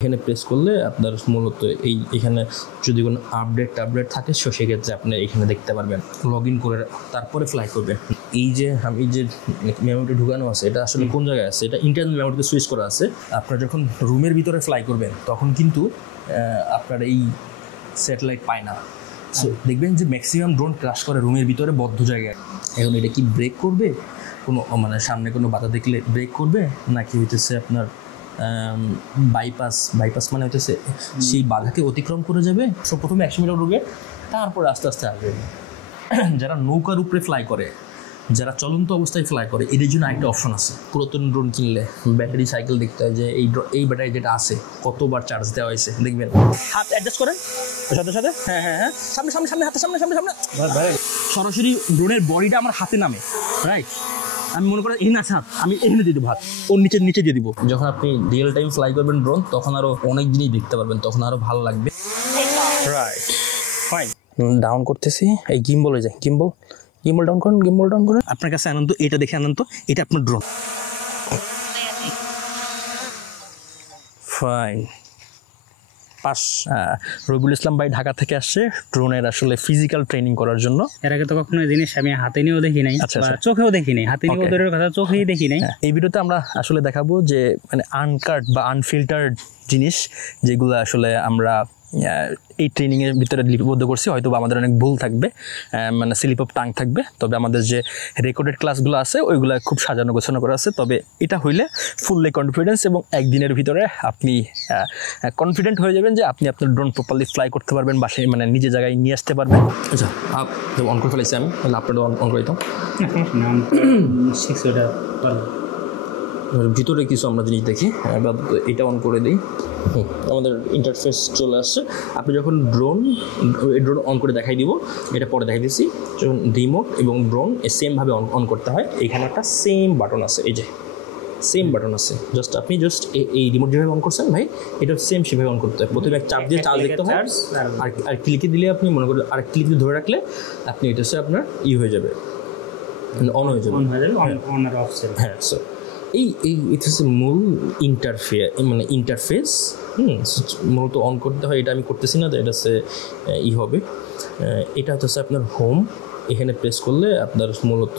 এখানে প্রেস করলে আপনার মূলত এখানে যদি কোনো আপডেট থাকে সেক্ষেত্রে আপনি এখানে দেখতে পারবেন। লগ ইন করে তারপরে ফ্লাই করবেন। এই যে আমি যে মেমোরিটা ঢুকানো আছে এটা আসলে কোন জায়গায় আছে, এটা ইন্টারনাল মেমোরিতে সুইচ করা আছে। আপনার যখন রুমের ভিতরে ফ্লাই করবেন তখন কিন্তু আপনার এই স্যাটেলাইট পায় না। সো দেখবেন যে ম্যাক্সিমাম ড্রোন ক্রাশ করে রুমের ভিতরে বদ্ধ জায়গায়। এখন এটা কি ব্রেক করবে, কোনো মানে সামনে কোনো বাধা দেখলে ব্রেক করবে, নাকি হইতেছে আপনার বাইপাস মানে হইতেছে সেই বাধাকে অতিক্রম করে যাবে। সো প্রথমে 100 মিটার উঠবে, তারপরে আস্তে আস্তে আসবে। যারা নৌকার উপরে ফ্লাই করে, যারা চলন্ত অবস্থায় ফ্লাই করে, এদের জন্য একটা অপশন আছে। পুরাতন ড্রোন কিনলে ব্যাটারি সাইকেল দেখতে হয় যে এই ব্যাটারি যেটা আছে কতবার চার্জ দেওয়া হয়েছে দেখবেন। হাত অ্যাডজাস্ট করেন সাথে সাথে, হ্যাঁ সামনে হাতের সামনে সরাসরি ড্রোনের বডিটা আমার হাতে নামে, রাইট? আমি মনে করি এখানে আছে হাত, আমি এখানে দিয়ে দেবো হাত, ওর নিচে দিয়ে দিব। যখন আপনি রিয়েল টাইম ফ্লাই করবেন ড্রোন, তখন আরও অনেক জিনিস দেখতে পারবেন, তখন আরও ভালো লাগবে। Right, fine. ডাউন করতেছি, এই গিম্বলে যাই, গিম্বল ডাউন করেন। আপনার কাছে আনন্দ, এটা দেখে আনন্দ, এটা আপনার ড্রোন। ফাইন। রবিউল ইসলাম ভাই ঢাকা থেকে আসছে ড্রোনের আসলে ফিজিক্যাল ট্রেনিং করার জন্য। এর আগে তো কখনো জিনিস আমি হাতে নিয়েও দেখি নাই, চোখেও দেখি নাই, হাতে নিয়েও দূরের কথা চোখেই দেখি নাই। এই ভিডিওতে আমরা আসলে দেখাবো যে মানে আনকাট বা আনফিল্টার্ড জিনিস যেগুলো আসলে আমরা এই ট্রেনিংয়ের ভিতরে লিপিবদ্ধ করছি। হয়তো আমাদের অনেক ভুল থাকবে, মানে স্লিপ অফ টাং থাকবে, তবে আমাদের যে রেকর্ডেড ক্লাসগুলো আছে ওইগুলো খুব সাজানো গোছানো করা আছে। তবে এটা হইলে ফুললি কনফিডেন্স এবং একদিনের ভিতরে আপনি কনফিডেন্ট হয়ে যাবেন যে আপনি আপনার ড্রোন প্রপারলি ফ্লাই করতে পারবেন, বাসায় মানে নিজের জায়গায় নিয়ে আসতে পারবেন। আচ্ছা, অন করে ফেলেছি আমি, তাহলে আপনারও অন করে দিতাম। ভিতরে কিছু আমরা জিনিস দেখি, এটা অন করে দিই। আমাদের ইন্টারফেস চলে আসছে। আপনি যখন ড্রোন অন করে দেখাই দিব, এটা পরে দেখাই দিচ্ছি। যখন রিমোট এবং ড্রোন সেমভাবে অন করতে হয়, এখানে একটা সেম বাটন আছে, এই যে সেম বাটন আছে। আপনি এই রিমোট যেভাবে অন করছেন ভাই, এটা সেম সেভাবে অন করতে হয়। প্রথমে চাপ দিয়ে চার্জ দেখতে হয়, আর ক্লিকে দিলে আপনি মনে করেন আর ক্লিক দিয়ে ধরে রাখলে আপনি এটা হচ্ছে আপনার হয়ে যাবে, অন হয়ে যাবে। হ্যাঁ, স্যার এটা হচ্ছে মূল ইন্টারফেস। মূলত অন করতে হয়, এটা আমি করতেছি না, তো এটা হচ্ছে হবে। এটা হচ্ছে আপনার হোম। এখানে প্রেস করলে আপনার মূলত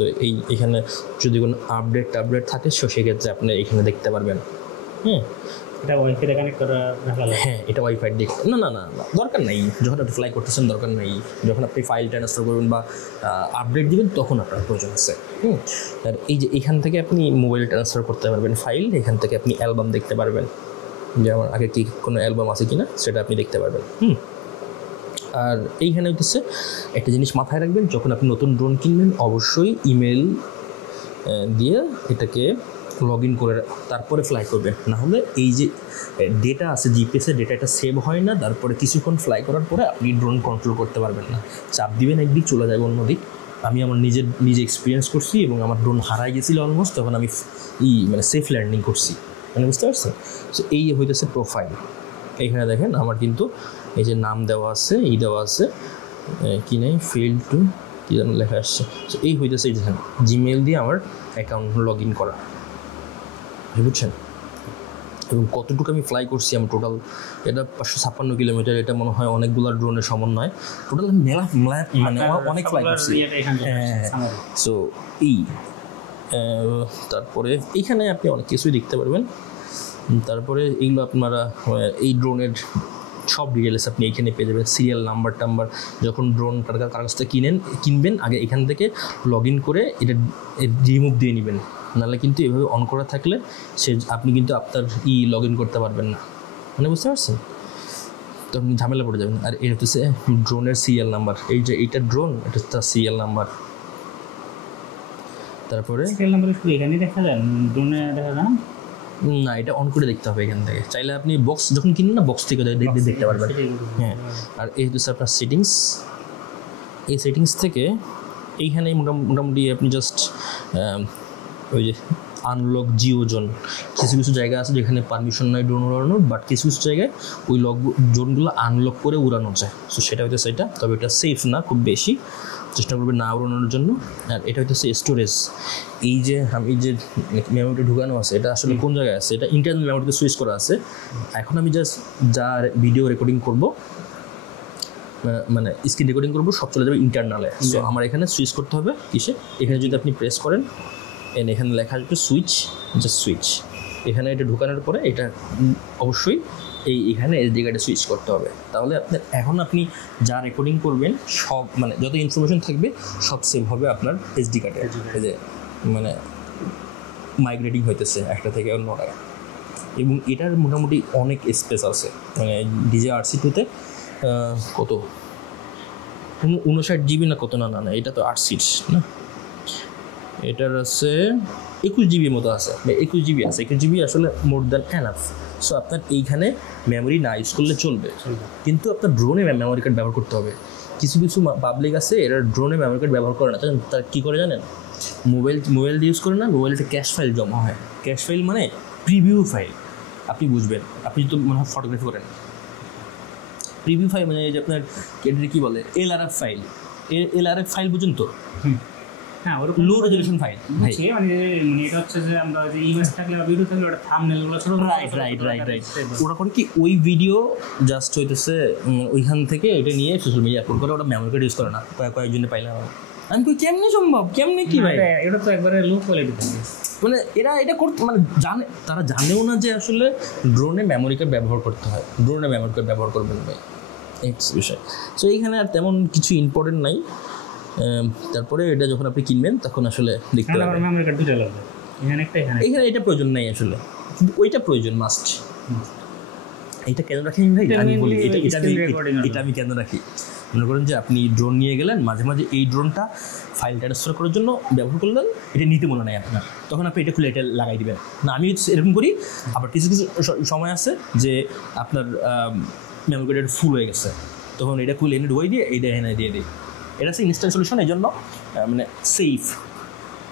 এখানে যদি কোনো আপডেট থাকে সেক্ষেত্রে আপনি এখানে দেখতে পারবেন। এটা ওয়াইফাই কানেক্ট করা ভালো। হ্যাঁ, এটা ওয়াইফাই না দরকার নাই। যখন আপনি ফ্লাই করতেছেন দরকার নাই, যখন আপনি ফাইল ট্রান্সফার করবেন বা আপডেট দিবেন তখন আপনার প্রয়োজন আছে। আর এই যে এখান থেকে আপনি মোবাইল ট্রান্সফার করতে পারবেন ফাইল, এখান থেকে আপনি অ্যালবাম দেখতে পারবেন, যে আমার আগে কি কোনো অ্যালবাম আছে কিনা সেটা আপনি দেখতে পারবেন। আর এইখানে হচ্ছে একটা জিনিস মাথায় রাখবেন, যখন আপনি নতুন ড্রোন কিনবেন অবশ্যই ইমেল দিয়ে এটাকে লগ ইন করে তারপরে ফ্লাই করবেন, নাহলে এই যে ডেটা আছে জিপিএসের ডেটা, এটা সেভ হয় না। তারপরে কিছুক্ষণ ফ্লাই করার পরে আপনি ড্রোন কন্ট্রোল করতে পারবেন না, চাপ দিবেন একদিক চলে যাবে অন্যদিক। আমি আমার নিজে এক্সপিরিয়েন্স করছি এবং আমার ড্রোন হারাই গেছিলো অলমোস্ট, তখন আমি মানে সেফ ল্যান্ডিং করছি, মানে বুঝতে পারছেন। সো এই হইতেছে প্রোফাইল। এইখানে দেখেন আমার কিন্তু এই যে নাম দেওয়া আছে, দেওয়া আছে কি নেই, ফিল্ড টু কী যেন লেখা আসছে। সো এই হইতেছে এই দেখেন জিমেল দিয়ে আমার অ্যাকাউন্ট লগ ইন করা, বুঝছেন। এবং কতটুকু আমি ফ্লাই করছি, আমি টোটাল এটা 556 কিলোমিটার, এটা মনে হয় অনেকগুলো ড্রোনের সমন্বয়। টোটাল আমি মানে অনেক ফ্লাই করছি। হ্যাঁ, সো তারপরে এইখানে আপনি অনেক কিছুই দেখতে পারবেন। তারপরে এইগুলো আপনারা এই ড্রোনের সব ডিটেলস আপনি এখানে পেয়ে যাবেন, সিরিয়াল নাম্বার যখন ড্রোন কার কাছ থেকে কিনবেন আগে এখান থেকে লগ ইন করে এটা রিমুভ দিয়ে নেবেন, নাহলে কিন্তু এভাবে অন করা থাকলে আপনি কিন্তু আপনার লগ ইন করতে পারবেন না, মানে বুঝতে পারছেন, তো আপনি ঝামেলা পড়ে যাবেন। আর এটা হচ্ছে ড্রোনের সিরিয়াল নাম্বার, এই যে এইটা ড্রোন, এটা তার সিরিয়াল নাম্বার। তারপরে সিরিয়াল নাম্বার শুধু এখানেই দেখা যায়, ড্রোনে দেখা যায় না, এটা অন করে দেখতে হবে এখান থেকে। চাইলে আপনি বক্স যখন কিনেন না, বক্স থেকে দেখতে পারবেন। হ্যাঁ, আর এই হচ্ছে আপনার সেটিংস। এই সেটিংস থেকে এইখানে মোটামুটি আপনি জাস্ট ওই যে আনলক জিও জোন, কিছু জায়গা আছে যেখানে পারমিশন নয় ড্রোন উড়ানোর, বাট কিছু জায়গায় ওই জোনগুলো আনলক করে উড়ানো যায়। সো সেটা হচ্ছে সেটা, তবে এটা সেফ না খুব বেশি। চেষ্টা করবেন না উড়ানোর জন্য। আর এটা হচ্ছে স্টোরেজ, এই যে আমি যে মেমোরিটা ঢুকানো আছে এটা আসলে কোন জায়গায় আছে, এটা ইন্টারনাল মেমোরিতে সুইচ করা আছে। এখন আমি জাস্ট যা ভিডিও রেকর্ডিং করব, মানে স্ক্রিন রেকর্ডিং করবো, সব চলে যাবে ইন্টারনালে। সো আমার এখানে সুইচ করতে হবে কিসে, এখানে যদি আপনি প্রেস করেন এখানে লেখা আসবে সুইচ, জাস্ট সুইচ। এখানে এটা ঢুকানোর পরে এটা অবশ্যই এখানে এসডি কার্ডে সুইচ করতে হবে। তাহলে এখন আপনি যা রেকর্ডিং করবেন সব, মানে যত ইনফরমেশন থাকবে সব সেভ হবে আপনার এসডি কার্ডে। এই যে মানে মাইগ্রেটিং হইতেছে একটা থেকে অন্যটায়, এবং এটার মোটামুটি অনেক স্পেস আছে। মানে DJI-RC2-তে কত 59 GB না কত, না না না এটা তো 8 সিট না, এটার আছে 21 GB মতো আছে, 21 GB আছে। 21 GB আসলে মোর দ্যান এনাফ। সো আপনার এইখানে মেমোরি না ইউজ করলে চলবে, কিন্তু আপনার ড্রোনে মেমোরি কার্ড ব্যবহার করতে হবে। কিছু কিছু পাবলিক আছে এরা ড্রোনে মেমোরি কার্ড ব্যবহার করে না, তারা কী করে জানেন, মোবাইল ইউজ করে না, মোবাইলতে ক্যাশ ফাইল জমা হয়। ক্যাশ ফাইল মানে প্রিভিউ ফাইল, আপনি বুঝবেন, আপনি তো মনে হয় ফটোগ্রাফি করেন। প্রিভিউ ফাইল মানে এই যে আপনার কী বলে LRF ফাইল, LRF ফাইল বুঝুন তো, হ্যাঁ ওরকম লো রেজলিউশন ফাইল। মানে এটা হচ্ছে যে আমরা যে ইমেজ থাকলে বা ভিডিও থাকলে ওটা থাম্বনেলগুলো ছোট, রাইট। ওরা করে কি ওই ভিডিও জাস্ট হইতেছে ওইখান থেকে এটা নিয়ে সোশ্যাল মিডিয়া আপলোড করে, ওটা মেমোরি কার্ড ইউজ করে না। কয়েকজনে পাইলাম আমি কই কেমনে সম্ভব, কেমনে কি ভাই, এটা তো একবারে লো কোয়ালিটি থাকে। মানে এটা করতে মানে তারা জানেও না যে আসলে ড্রোনে মেমোরি কার্ড ব্যবহার করতে হয়। ড্রোনে মেমোরি কার্ড ব্যবহার করবেন ভাই, এক্স বিষয়। সো এইখানে আর তেমন কিছু ইম্পর্টেন্ট নাই। তারপরে এটা যখন আপনি কিনবেন তখন আসলে দেখতে পাবেন মেমোরি কার্ড দুটো লাগবে, এখানে এটা প্রয়োজন নাই আসলে, কিন্তু ওইটা প্রয়োজন মাস্ট। এটা কেন রাখি ভাই আমি বলি, এটা আমি কেন রাখি, মনে করেন যে আপনি ড্রোন নিয়ে গেলেন, মাঝে মাঝে এই ড্রোনটা ফাইল ট্রান্সফার করার জন্য ব্যবহার করলেন, এটা নিতে মনে নাই আপনার, তখন আপনি এটা খুলে এটা লাগাই দিবেন না। আমি এরকম করি। আবার কিছু কিছু সময় আছে যে আপনার মেমোরি কার্ড ফুল হয়ে গেছে, তখন এটা খুলে এনে ঢুকাই দিয়ে এইটা এনে দিয়ে দিই। এটা হচ্ছে ইনস্ট্যান্ট সলিউশন, এই জন্য মানে সেফ।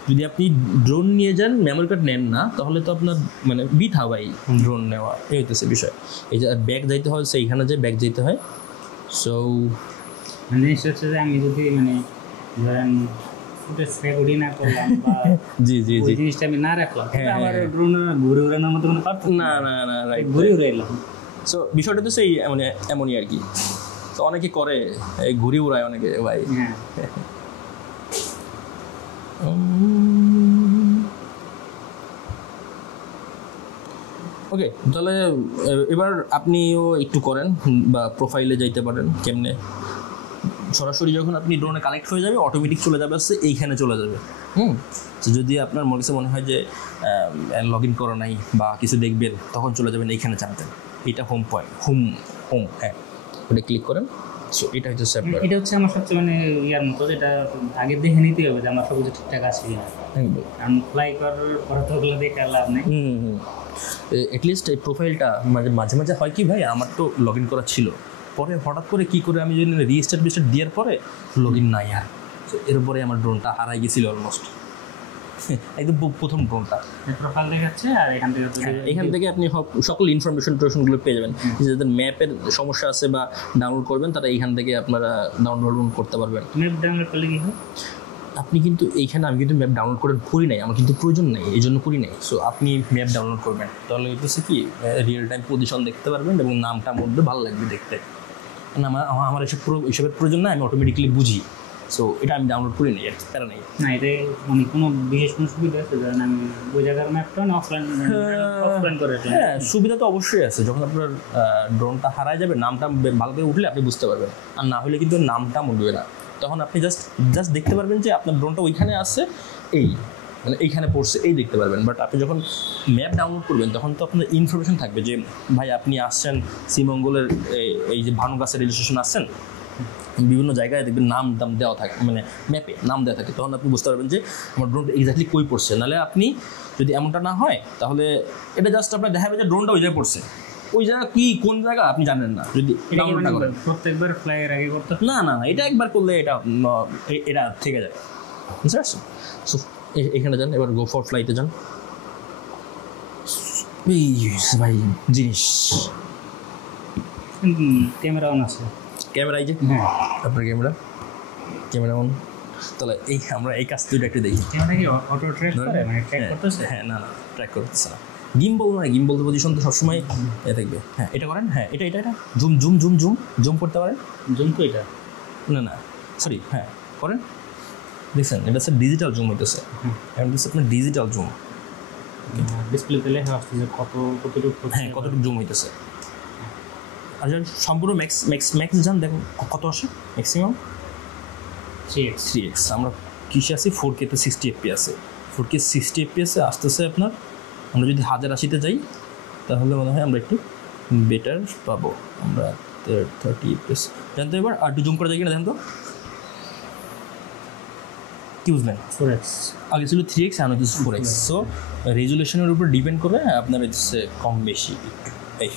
যদি আপনি ড্রোন নিয়ে যান মেমোরি কার্ড নেন না, তাহলে তো আপনার মানে বৃথা ভাই ড্রোন নেওয়া, এই হইতেছে বিষয়। এই যে ব্যাগ যাইতে হয়, সেইখানে যে ব্যাগ যেতে হয়। সো মানে হচ্ছে যে আমি যদি মানে ধরেন ফুটেজ রেকর্ডিং না করলাম বা জি ওই জিনিসটা আমি না রাখলাম, আমার ড্রোন ঘুরে উড়ানোর মতো কোনো পারফেক্ট না, রাইট, ঘুরে উড়াইলাম। সো বিষয়টা তো সেই এমনই আর কি। তো অনেকে করে এই ঘুরে উড়ায় অনেকে ভাই। হ্যাঁ ওকে, তাহলে এবার আপনিও একটু করেন বা প্রোফাইলে যাইতে পারেন। কেমনে, সরাসরি যখন আপনি ড্রোনে কালেক্ট হয়ে যাবে অটোমেটিক চলে যাবে হচ্ছে এইখানে চলে যাবে। তো যদি আপনার মনে হয় যে লগ ইন করা নাই বা কিছু দেখবেন, তখন চলে যাবেন এইখানে জানতেন। এটা হোম পয়েন্ট, হোম হ্যাঁ, ওটা ক্লিক করেন। সো এটা হচ্ছে সেপারেট। এটা হচ্ছে আমার সবচেয়ে মানে ইয়ার মতো, যেটা আগে দেখে নিতে হবে যে আমার সব কিছু ঠিকঠাক আছে কিনা, কারণ ফ্লাই করার তো ওগুলো দেখে লাভ নেই। অ্যাটলিস্ট এই প্রোফাইলটা মাঝে মাঝে হয় কি ভাই, আমার তো লগ ইন করা ছিল, পরে হঠাৎ করে কী করে আমি যদি রিস্টার্ট দেওয়ার পরে লগ ইন নাই আর, এরপরে আমার ড্রোনটা হারাই গেছিলো অলমোস্ট, একদম প্রথম ড্রোনটা। প্রোফাইল দেখাচ্ছে আর এখান থেকে আপনি সকল ইনফরমেশনগুলো পেয়ে যাবেন। যাদের ম্যাপের সমস্যা আছে বা ডাউনলোড করবেন, তারা এইখান থেকে আপনারা ডাউনলোড করতে পারবেন। ম্যাপ ডাউনলোড করলে কি হয়, আপনি কিন্তু এইখানে, আমি কিন্তু ম্যাপ ডাউনলোড করি নাই, আমার কিন্তু প্রয়োজন নেই, এই জন্য করি নাই। সো আপনি ম্যাপ ডাউনলোড করবেন, তাহলে হচ্ছে কি রিয়েল টাইম পজিশন দেখতে পারবেন এবং নামটা মধ্যে ভালো লাগবে দেখতে। আমার এসবের প্রয়োজন না, আমি অটোমেটিক্যালি বুঝি। সো এটা আমি ডাউনলোড করি নাই, প্যারা নেই। না এটা মানে কোনো বিশেষ কোনো সুবিধা আছে, ধরেন আমি ওই জায়গার ম্যাপটা অফলাইন করে। হ্যাঁ, সুবিধা তো অবশ্যই আছে। যখন আপনার ড্রোনটা হারায় যাবে, নামটা ভালো করে উঠলে আপনি বুঝতে পারবেন, আর না হলে কিন্তু নামটা উঠবে না। তখন আপনি জাস্ট দেখতে পারবেন যে আপনার ড্রোনটা ওইখানে আছে, মানে এইখানে পড়ছে, এই দেখতে পারবেন। বাট আপনি যখন ম্যাপ ডাউনলোড করবেন, তখন তো আপনার ইনফরমেশন থাকবে যে ভাই আপনি আসছেন শ্রীমঙ্গলের এই যে ভানুগাছের রেল স্টেশন আসছেন, বিভিন্ন জায়গায় দেখবেন নাম দেওয়া থাকে, মানে ম্যাপে নাম দেওয়া থাকে। তখন আপনি বুঝতে পারবেন যে আমার ড্রোনটা এক্স্যাক্টলি কই পড়ছে। নাহলে আপনি যদি এমনটা না হয়, তাহলে এটা জাস্ট আপনার দেখাবে যে ড্রোনটা ওই জায়গায় পড়ছে, ওই জায়গা কি কোন জায়গা আপনি জানেন না। যদি ডাউনলোড করেন প্রত্যেকবার ফ্লাইয়ের আগে করতে না, এটা একবার করলে এটা থেকে যায়, বুঝতে পারছেন? সো এখানে যান, এবার গো ফর ফ্লাইতে যান। এই ভাই জিনিস, ক্যামেরা অন আছে, ক্যামেরা এই যে হ্যাঁ আপনার ক্যামেরা অন। তাহলে আমরা এই কাজ দুইটা একটু দেখি। ক্যামেরা কি অটো ট্র্যাক করে, মানে ট্র্যাক করতেছে? হ্যাঁ, না ট্র্যাক করতেছে না। গিম্বল নয়, গিম্বল পজিশন তো সবসময় দেখবে। হ্যাঁ, এটা করেন। হ্যাঁ, এটা zoom zoom zoom zoom zoom করতে পারেন। জুম তো এটা না সরি, হ্যাঁ করেন। দেখছেন এটা হচ্ছে ডিজিটাল জুম হইতেছে। এখন হচ্ছে আপনার ডিজিটাল জুম, ডিসপ্লেতে লেখা আসছে কতটুকু, হ্যাঁ কতটুকু জুম হইতেছে। আর যখন সম্পূর্ণ ম্যাক্স ম্যাক্স ম্যাক্স যান দেখুন কত আসে ম্যাক্সিমাম 3x। আমরা কিসে আছি 4K তে 60 FPS আছে। 4K 60 FPS আসতেছে আপনার। আমরা যদি 1080-তে যাই তাহলে মনে হয় আমরা একটু বেটার পাবো। আমরা 30 FPS জানতে। এবার আর একটু জুম করে যাই কিনা দেখেন তো। কি বুঝলেন? 4x আগে ছিল 3x, এখন হচ্ছে 4x। সো রেজুলেশনের উপর ডিপেন্ড করে আপনার হচ্ছে কম বেশি। এই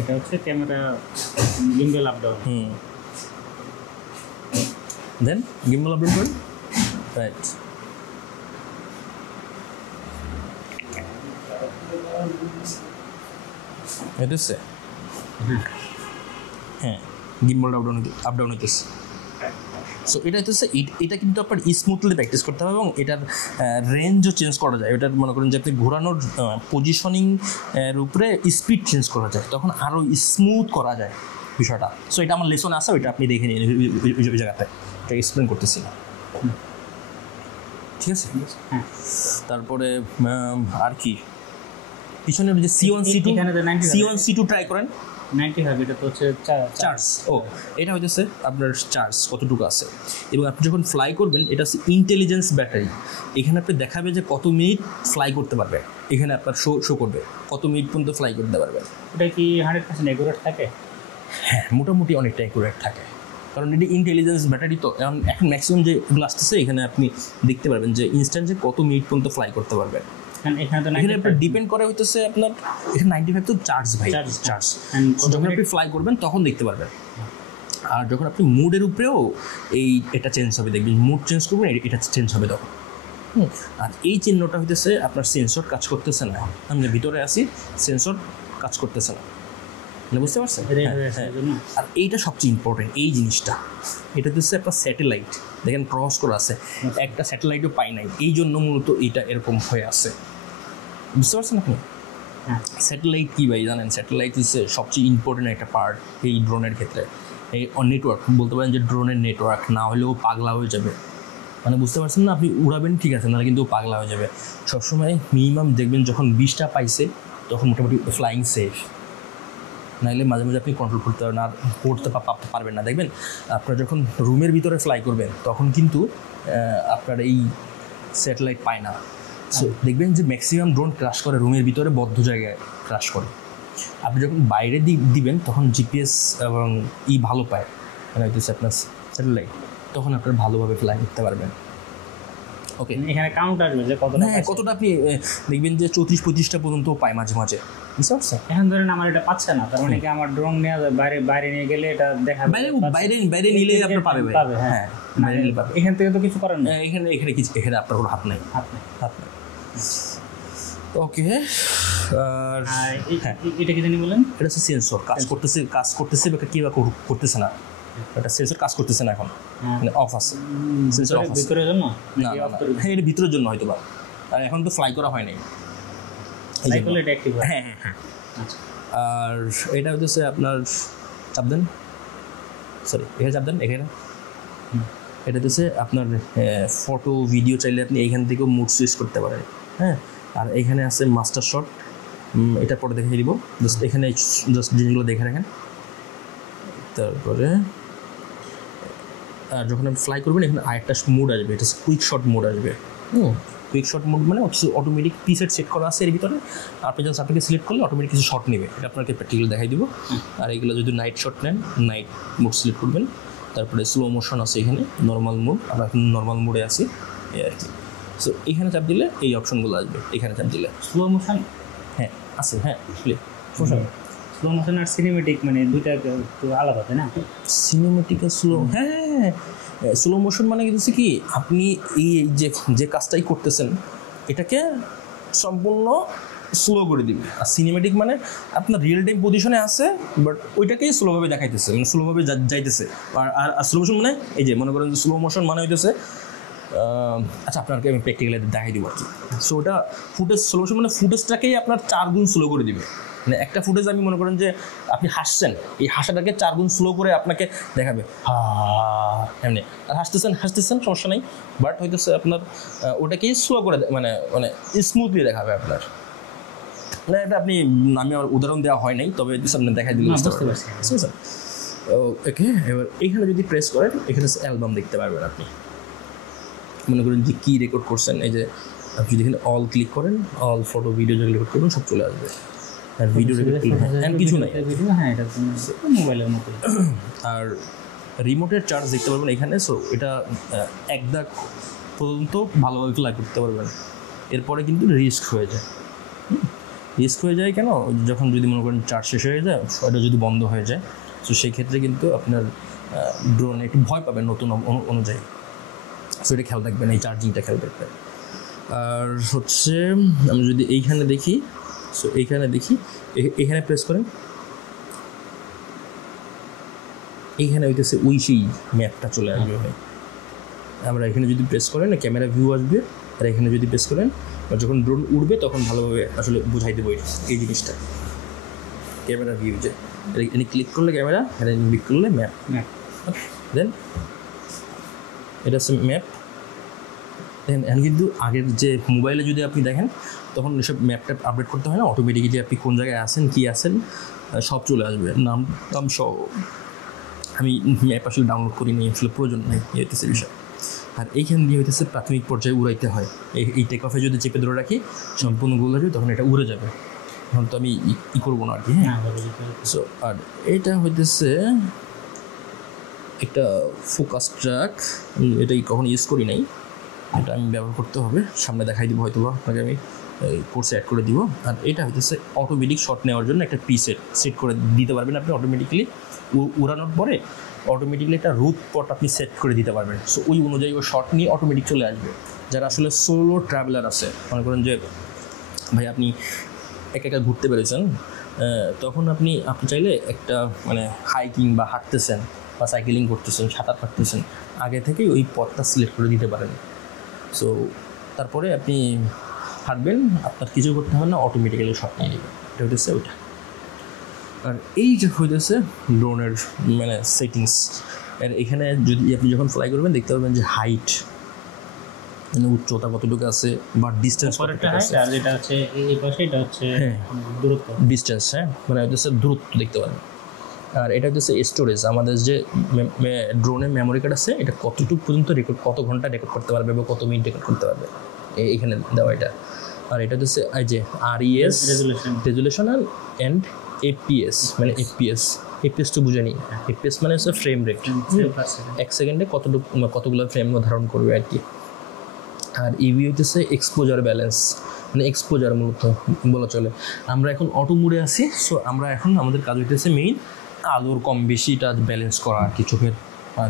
এটা হচ্ছে ক্যামেরা গিম্বল আপ ডাউন। দেন গিম্বল আপ ডাউন করেন। রাইট, এটা হচ্ছে হ্যাঁ গিম্বল আপ ডাউন হইতেছে। সো এটা হচ্ছে এটা কিন্তু আপনার স্মুথলি প্র্যাকটিস করতে হবে এবং এটার রেঞ্জও চেঞ্জ করা যায়। এটার মনে করেন যে আপনি ঘোরানোর পজিশনিং এর উপরে স্পিড চেঞ্জ করা যায়, তখন আরও স্মুথ করা যায় বিষয়টা। সো এটা আমার লেসন আছে, ওইটা আপনি দেখে নিন ওই জায়গাতে, এটা এক্সপ্লেন করতেছি না। ঠিক আছে। হ্যাঁ, তারপরে আর কি পিছনের যে C1C2 ট্রাই করেন। 95 এটা তো হচ্ছে চার্জ। এটা হইতেছে আপনার চার্জ কতটুকু আছে। এবং আপনি যখন ফ্লাই করবেন, এটা হচ্ছে ইন্টেলিজেন্স ব্যাটারি। এখানে আপনি দেখাবে যে কত মিনিট ফ্লাই করতে পারবে, এখানে আপনার শো করবে কত মিনিট পর্যন্ত ফ্লাই করতে পারবেন। এটা কি 100% অ্যাকুরেট থাকে? হ্যাঁ, মোটামুটি অনেকটা অ্যাকুরেট থাকে, কারণ এটি ইন্টেলিজেন্স ব্যাটারি। তো এখন ম্যাক্সিমাম যেগুলো আসতেছে এখানে আপনি দেখতে পারবেন যে ইনস্ট্যান্ট যে কত মিনিট পর্যন্ত ফ্লাই করতে পারবেন। এখানে আপনার ডিপেন্ড করে হইতেছে আপনার এখানে 95 তো চার্জ ভাই, চার্জ। যখন আপনি ফ্লাই করবেন তখন দেখতে পারবেন। আর যখন আপনি মুডের উপরেও এটা চেঞ্জ হবে, দেখবেন মুড চেঞ্জ করবেন এটা চেঞ্জ হবে তখন। আর এই চিহ্নটা হইতেছে আপনার সেন্সর কাজ করতেছে না। আমি ভিতরে আছি, সেন্সর কাজ করতেছে না, বুঝতে পারছেন? আর এইটা সবচেয়ে ইম্পর্টেন্ট এই জিনিসটা। এটা হচ্ছে আপনার স্যাটেলাইট, দেখেন ক্রস করা আছে, একটা স্যাটেলাইটও পাই নাই, এই জন্য মূলত এটা এরকম হয়ে আছে। বুঝতে পারছেন আপনি? স্যাটেলাইট কী ভাই জানেন? স্যাটেলাইট হচ্ছে সবচেয়ে ইম্পর্টেন্ট একটা পার্ট এই ড্রোনের ক্ষেত্রে। এই নেটওয়ার্ক বলতে পারেন যে ড্রোনের নেটওয়ার্ক না হলেও পাগলা হয়ে যাবে। মানে বুঝতে পারছেন না? আপনি উড়াবেন ঠিক আছে, নাহলে কিন্তু পাগলা হয়ে যাবে। সবসময় মিনিমাম দেখবেন যখন 20টা পাইছে তখন মোটামুটি ফ্লাইং সেফ, নাহলে মাঝে মাঝে আপনি কন্ট্রোল করতে পারবেন আর করতে পারবেন না। দেখবেন আপনার যখন রুমের ভিতরে ফ্লাই করবেন তখন কিন্তু আপনার এই স্যাটেলাইট পায় না। সো দেখবেন যে ম্যাক্সিমাম ড্রোন ক্রাশ করে রুমের ভিতরে বদ্ধ জায়গায় ক্রাশ করে। আপনি যখন বাইরে দিবেন তখন জিপিএস এবং ভালো পায়, মানে হইতেছে আপনার স্যাটেলাইট, তখন আপনার ভালোভাবে ফ্লাই করতে পারবেন। ওকে, এখানে কাউন্ট আসবে যে কতটা আপনি দেখবেন যে 34-35টা পর্যন্ত পায় মাঝে মাঝে। বুঝতে পারছেন? এখন ধরেন আমার এটা পাচ্ছে না, তার মানে কি আমার ড্রোন নিয়ে বাইরে নিয়ে গেলে এটা দেখা বাইরে নিলে আপনার পাবে। হ্যাঁ, বাইরে নিলে পাবে। এখান থেকে তো কিছু করার নেই। এখানে আপনার কোনো হাত নাই। ওকে, আর এটা কি জানি বলেন? এটা হচ্ছে সেন্সর কাজ করতেছে বা কি বা করতেছে না। এটা সেন্সর কাজ করতেছে না এখন, মানে অফ আছে। সেন্সর অফ আছে ভিতরের জন্য? না, হ্যাঁ এটা ভিতরের জন্য হয়তো বা, আর এখন তো ফ্লাই করা হয় নাই। হ্যাঁ। আর এটা হচ্ছে আপনার চাপ দেন, সরি এখানে চাপ দেন, এখানে এটা হচ্ছে আপনার ফটো ভিডিও চাইলে আপনি এইখান থেকেও মুড সুইচ করতে পারেন। হ্যাঁ, আর এইখানে আছে মাস্টার শট, এটা পরে দেখে দিব। জাস্ট এখানে জিনিসগুলো দেখে রাখেন। তারপরে আর যখন আপনি ফ্লাই করবেন এখানে আরেকটা মোড আসবে, এটা কুইক শট মোড আসবে। কুইক শট মোড মানে অটোমেটিক প্রিসেট সেট করা আছে এর ভিতরে। আপনি যখন আপনাকে সিলেক্ট করলে অটোমেটিক কিছু শট নেবে, এটা আপনাকে প্র্যাকটিক্যালি দেখাই দিব। আর এগুলো যদি নাইট শট নেন, নাইট মোড সিলেক্ট করবেন। তারপরে স্লো মোশন আছে এখানে, নর্মাল মোড, আমরা এখন নর্মাল মোডে আছি এই আর কি। সো এখানে চাপ দিলে এই অপশনগুলো আসবে। এখানে চাপ দিলে স্লো মোশন, হ্যাঁ আছে, হ্যাঁ স্লো মোশন আর সিনেমেটিক মানে দুইটা একটু আলাদা, তাই না? সিনেমেটিক আর স্লো, হ্যাঁ স্লো মোশন মানে কিন্তু কি আপনি এই যে কাজটাই করতেছেন এটাকে সম্পূর্ণ স্লো করে দিবে। আর সিনেমেটিক মানে আপনার রিয়েল টাইম পজিশনে আছে বাট ওইটাকেই স্লোভাবে দেখাইতেছে, মানে স্লোভাবে যাইতেছে। আর স্লো মোশন মানে এই যে মনে করেন যে স্লো মোশন মানে হইতেছে আচ্ছা আপনাকে আমি প্র্যাকটিক্যালি দেখাই দিব আর কি। সো ওটা ফুটেজ স্লো মোশন মানে ফুটেজটাকেই আপনার 4 গুণ স্লো করে দিবে। মানে একটা ফুটেজ আমি মনে করেন যে আপনি হাসছেন, এই হাসাটাকে 4 গুণ স্লো করে আপনাকে দেখাবে এমনি, আর হাসতেছেন সমস্যা নেই, বাট হইতেছে আপনার ওটাকেই স্লো করে মানে মানে স্মুথলি দেখাবে আপনার। মানে এটা আপনি আমি আমার উদাহরণ দেওয়া হয় নাই, তবে আপনি দেখাই দিলে বুঝতে পারছি। ঠিক আছে, ওকে। এবার এইখানে যদি প্রেস করেন এখানে অ্যালবাম দেখতে পারবেন আপনি। মনে করেন যে কী রেকর্ড করছেন, এই যে আপনি যদি এখানে অল ক্লিক করেন, অল ফটো ভিডিও যেগুলো রেকর্ড করবেন সব চলে আসবে। আর ভিডিও রেকর্ড কিছু নাই, মোবাইলের মতো। আর রিমোটের চার্জ দেখতে পারবেন এখানে। সো এটা 1 দাগ পর্যন্ত ভালোভাবে ফ্লাই করতে পারবেন। এরপরে কিন্তু রিস্ক হয়ে যায় কেন, যখন যদি মনে করেন চার্জ শেষ হয়ে যায়, এটা যদি বন্ধ হয়ে যায়, তো সেই ক্ষেত্রে কিন্তু আপনার ড্রোনে একটু ভয় পাবেন নতুন অনুযায়ী। সো এটা খেয়াল রাখবেন, এই চার্জিংটা খেয়াল রাখবেন। আর হচ্ছে আমি যদি এইখানে দেখি, সো এইখানে দেখি এখানে প্রেস করেন, এইখানে হইতেছে ওই সেই ম্যাপটা চলে আসবে ভাই। আমরা এখানে যদি প্রেস করেন ক্যামেরা ভিউ আসবে, আর এখানে যদি প্রেস করেন যখন ড্রোন উড়বে তখন ভালোভাবে আসলে বুঝাই দেবো এই জিনিসটা। ক্যামেরা ভিউ যে এখানে ক্লিক করলে ক্যামেরা, এখানে ক্লিক করলে ম্যাপ, দেন এটা হচ্ছে ম্যাপ। দেন এখন কিন্তু আগের যে মোবাইলে যদি আপনি দেখেন তখন এসব ম্যাপটা আপডেট করতে হয় না, অটোমেটিকলি আপনি কোন জায়গায় আছেন কী আছেন সব চলে আসবে, নাম সহ। আমি ম্যাপ আসলে ডাউনলোড করি নি, আসলে প্রয়োজন নেই, এই হইতেছে বিষয়। আর এইখান দিয়ে হইতেছে প্রাথমিক পর্যায়ে উড়াইতে হয়। এই টেক অফে যদি চেপে ধরে রাখি সম্পূর্ণ গোল হয়ে তখন এটা উড়ে যাবে। এখন তো আমি করবো না আর কি। হ্যাঁ, সো আর এটা হইতেছে একটা ফোকাস ট্র্যাক, এটাই কখনো ইউজ করি নাই, এটা আমি ব্যবহার করতে হবে, সামনে দেখাই দিব হয়তো বা আপনাকে আমি কোর্সে অ্যাড করে দিব। আর এটা হইতেছে অটোমেটিক শট নেওয়ার জন্য একটা সেট করে দিতে পারবেন আপনি অটোমেটিক্যালি। উড়ানোর পরে অটোমেটিক্যালি একটা রুট পট আপনি সেট করে দিতে পারবেন। সো ওই অনুযায়ী ও শট নিয়ে অটোমেটিক চলে আসবে। যারা আসলে সোলো ট্রাভেলার আছে, মনে করেন যে ভাই আপনি একা ঘুরতে পেরেছেন, তখন আপনি চাইলে একটা মানে হাইকিং বা হাঁটতেছেন বা সাইকেলিং করতেছেন, সাঁতার কাটতেছেন, আগে থেকেই ওই পথটা সিলেক্ট করে দিতে পারেন। সো তারপরে আপনি হাঁটবেন, আপনার কিছু করতে হবে না, অটোমেটিক্যালি শট নিয়ে নেবেন। এটা হইতেছে ওইটা। আর এই যে হইতেছে ড্রোনের মানে সেটিংস। আর এখানে যদি আপনি যখন ফ্লাই করবেন দেখতে পাবেন যে হাইট, মানে উচ্চতা কতটুকু আছে বা ডিস্টেন্স কতটুকু আছে। আর এটা হচ্ছে এই পাশে, এটা হচ্ছে দূরত্ব, ডিস্টেন্স। হ্যাঁ, মানে হচ্ছে দূরত্ব দেখতে পাবেন। আর এটা হচ্ছে স্টোরেজ, আমাদের যে ড্রোনের মেমোরি কার্ড আছে এটা কতটুকু পর্যন্ত রেকর্ড, কত ঘন্টা রেকর্ড করতে পারবে বা কত মিনিট রেকর্ড করতে পারবে এখানে দেওয়া এটা। আর এটা হচ্ছে এই যে RES রেজুলেশন অ্যান্ড FPS, মানে FPS তো বুঝে নিই, FPS মানে হচ্ছে ফ্রেম রেট, 1 সেকেন্ডে কতগুলো ফ্রেম ধারণ করবে আর কি। আর EV হচ্ছে এক্সপোজার ব্যালেন্স, মানে এক্সপোজার মূলত বলা চলে। আমরা এখন অটো মোডে আছি, সো আমরা এখন আমাদের কাজ হইতেছে মেইন আলোর কম বেশিটা ব্যালেন্স করা আর কি, চোখের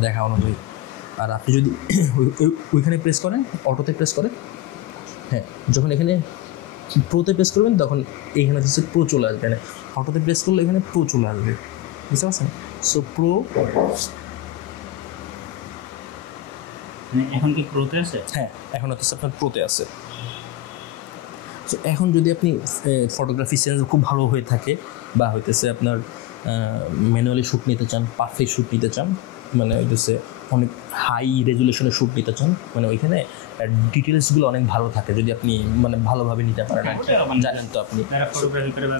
দেখা অনুযায়ী। আর আপনি যদি ওইখানে প্রেস করেন, অটোতে প্রেস করেন, হ্যাঁ, যখন এখানে প্রোতে প্রেস করবেন তখন এইখানে হচ্ছে প্রো চলে আসবে, মানে অটোতে প্রেস করলে এখানে প্রো চলে আসবে, বুঝতে পারছেন? সো প্রো এখন কি প্রোতে আছে? হ্যাঁ, এখন হচ্ছে আপনার প্রোতে আছে। সো এখন যদি আপনি ফটোগ্রাফি সেন্স খুব ভালো হয়ে থাকে বা হইতেছে আপনার ম্যানুয়ালি শ্যুট নিতে চান, পারফেক্ট শ্যুট নিতে চান, মানে হইতেছে অনেক হাই রেজুলেশনে শ্যুট নিতে চান, মানে ওইখানে ডিটেলসগুলো অনেক ভালো থাকে যদি আপনি মানে ভালোভাবে নিতে পারেন, জানেন তো আপনি।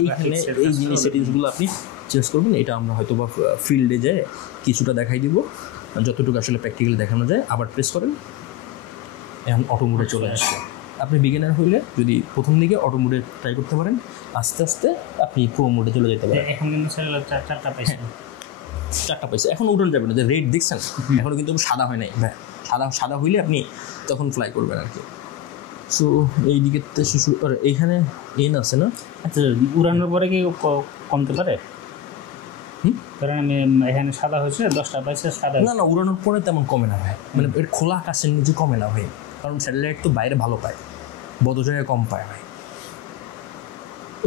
এইখানে এই জিনিস সেটিংসগুলো আপনি চেঞ্জ করবেন। এটা আমরা হয়তো বা ফিল্ডে যেয়ে কিছুটা দেখাই দিব, যতটুকু আসলে প্র্যাকটিক্যালি দেখানো যায়। আবার প্রেস করেন, এখন অটো মোডে চলে আসবে। আপনি বিগিনার হইলে যদি প্রথম দিকে অটো মোডে ট্রাই করতে পারেন, আস্তে আস্তে আপনি প্রো মোডে চলে যেতে পারেন। এখন কিন্তু 4টা পাইছে, 4টা পাইছে। এখন উঠানো যাবে না, যে রেড দেখছেন এখনও কিন্তু সাদা হয় নাই ভাই, সাদা হইলে আপনি তখন ফ্লাই করবেন আর কি। সো এই দিকের শিশু আর এইখানে এন আছে না। আচ্ছা, উড়ানোর পরে কি কমতে পারে? কারণ আমি এখানে সাদা হয়েছে, 10টা পাইছে সাদা। না, উড়ানোর পরে তেমন কমে না ভাই, মানে এর খোলা আকাশের নিচে কমে না ভাই, কারণ স্যাটেলাইট তো বাইরে ভালো পায়, বড় জায়গায় কম পায় ভাই।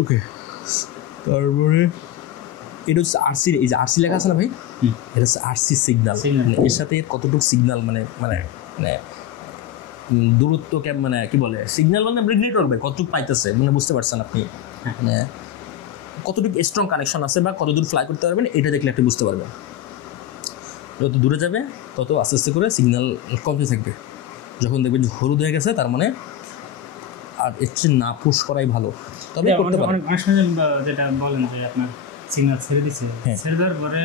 ওকে, তারপরে এটা হচ্ছে আরসি, এই যে আরসি লেখা আছে না ভাই, এটা হচ্ছে আরসি সিগন্যাল। এর সাথে কতটুকু সিগন্যাল মানে মানে মানে দূরত্ব মানে কি বলে সিগন্যাল মানে নেটওয়ার্ক ভাই কতটুকু পাইতেছে মানে বুঝতে পারছেন আপনি, মানে কতটুকু স্ট্রং কানেকশন আছে বা কত দূর ফ্লাই করতে পারবেন এটা দেখলে আপনি বুঝতে পারবেন। যত দূরে যাবে তত আস্তে আস্তে করে সিগন্যাল কমতে থাকবে। যখন দেখবেন যে হলুদ হয়ে গেছে তার মানে আর এর চেয়ে না পুশ করাই ভালো। তবে করতে পারেন অনেক সময় যেটা বলেন যে আপনার সিগন্যাল ছেড়ে দিচ্ছে, ছেড়ে দেওয়ার পরে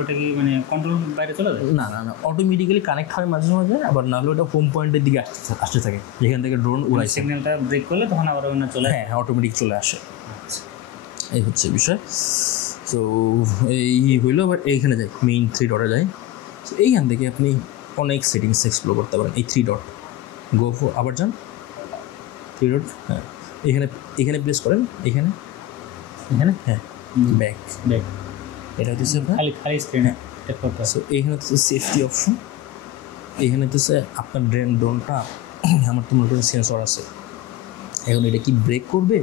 ওটা কি মানে কন্ট্রোল বাইরে চলে যায়? না না না, অটোমেটিক্যালি কানেক্ট হয় মাঝে মাঝে, আবার না হলে ওটা হোম পয়েন্টের দিকে আসতে থাকে যেখান থেকে ড্রোন উড়াই। সিগন্যালটা ব্রেক করলে তখন আবার অন্য চলে, হ্যাঁ অটোমেটিক চলে আসে। এই হচ্ছে বিষয়। সো এই হইলো, আবার এইখানে যাই মেইন 3 ডটে যাই। সো এইখান থেকে আপনি অনেক সেটিংস এক্সপ্লোর করতে পারেন। এই 3 ডট গো ফর, আবার যান 3 ডট, হ্যাঁ এখানে এখানে প্রেস করেন, এখানে এখানে হ্যাঁ ব্যাক ব্যাক, এটা হচ্ছে খালি স্ক্রিনে ট্যাপ করতে হবে। সো এইখানে হচ্ছে সেফটি অপশন, এইখানে হচ্ছে আপনার ড্রোনটা আমার তো মনে করেন সেন্সর আছে, এখন এটা কি ব্রেক করবে,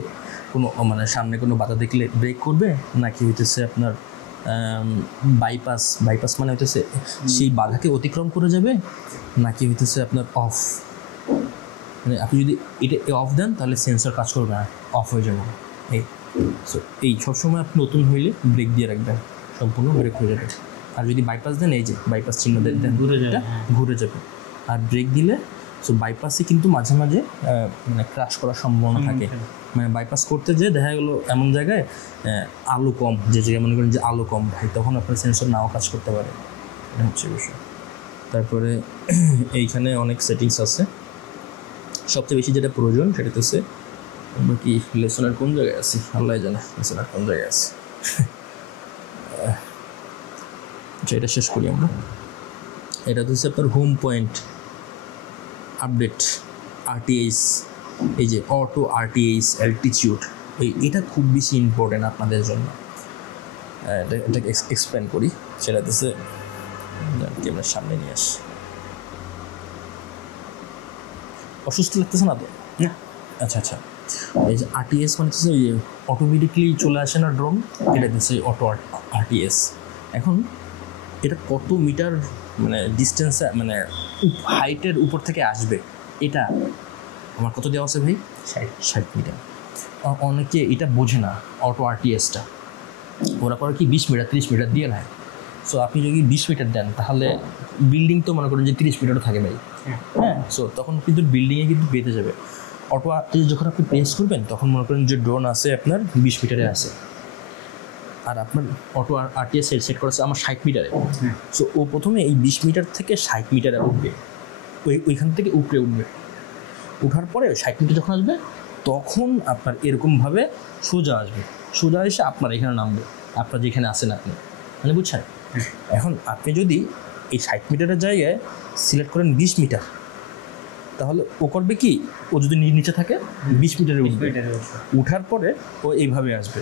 কোনো মানে সামনে কোনো বাধা দেখলে ব্রেক করবে, নাকি হইতেছে আপনার বাইপাস মানে হইতেছে সেই বাধাকে অতিক্রম করে যাবে, নাকি হইতেছে আপনার অফ, মানে আপনি যদি এটা অফ দেন তাহলে সেন্সর কাজ করবে না, অফ হয়ে যাবে। এই সো এই সবসময় আপনি নতুন হইলে ব্রেক দিয়ে রাখবেন, সম্পূর্ণ ব্রেক হয়ে যাবে। আর যদি বাইপাস দেন, এই যে বাইপাস চিহ্ন দেন, ঘুরে যাবে। আর ব্রেক দিলে সো বাইপাসে কিন্তু মাঝে মাঝে মানে ক্রাশ করার সম্ভাবনা থাকে, মানে বাইপাস করতে যেয়ে দেখা গেলো এমন জায়গায় আলো কম, যে জায়গায় মনে করেন যে আলো কম ভাই, তখন আপনার সেন্সর নাও কাজ করতে পারে, এটা হচ্ছে বিষয়। তারপরে এইখানে অনেক সেটিংস আছে, সবচেয়ে বেশি যেটা প্রয়োজন সেটা হচ্ছে আমরা কি লেসনের কোন জায়গায় আছি আল্লাহ জানে, লেসনের কোন জায়গায় আছি। আচ্ছা এটা শেষ করি আমরা। এটা হচ্ছে আপনার হোম পয়েন্ট আপডেট আরটিএইচ, এই যে অটো আরটিএইচ অ্যালটিটিউড, এটা খুব বেশি ইম্পর্টেন্ট আপনাদের জন্য। এটাকে এক্সপ্লেন করি, সেটা হচ্ছে আমরা সামনে নিয়ে আসি। অসুস্থ লাগতেছে না তো? না। আচ্ছা আচ্ছা, এই যে আরটিএস মানে হচ্ছে অটোমেটিকলি চলে আসে না ড্রোন, এটা হচ্ছে অটো আরটিএস। এখন এটা কত মিটার মানে ডিস্টেন্সে মানে হাইটের উপর থেকে আসবে, এটা আমার কত দেওয়া আছে ভাই? 60 মিটার। অনেকে এটা বোঝে না অটো আরটিএসটা, ওরা করে কি 20 মিটার 30 মিটার দিয়ে নেয়। সো আপনি যদি 20 মিটার দেন তাহলে বিল্ডিং তো মনে করেন যে 30 মিটারও থাকে ভাই, হ্যাঁ। সো তখন কিন্তু বিল্ডিংয়ে কিন্তু বেঁধে যাবে। অটো আরটিএস যখন আপনি প্রেস করবেন তখন মনে করেন যে ড্রোন আছে আপনার 20 মিটারে আছে, আর আপনার অটো আরটিএস সেট করা আছে আমার 60 মিটারে। সো ও প্রথমে এই 20 মিটার থেকে 60 মিটারে উঠবে, ওইখান থেকে উপরে উঠবে, ওঠার পরে 60 মিটার যখন আসবে তখন আপনার এরকমভাবে সোজা আসবে, সোজা এসে আপনার এখানে নামবে, আপনার যেখানে আসেন আপনি, মানে বুঝছেন। এখন আপনি যদি এই 60 মিটারের জায়গায় সিলেক্ট করেন 20 মিটার, তাহলে ও করবে কি, ও যদি নিচে থাকে 20 মিটারে উঠবে, উঠার পরে ও এইভাবে আসবে।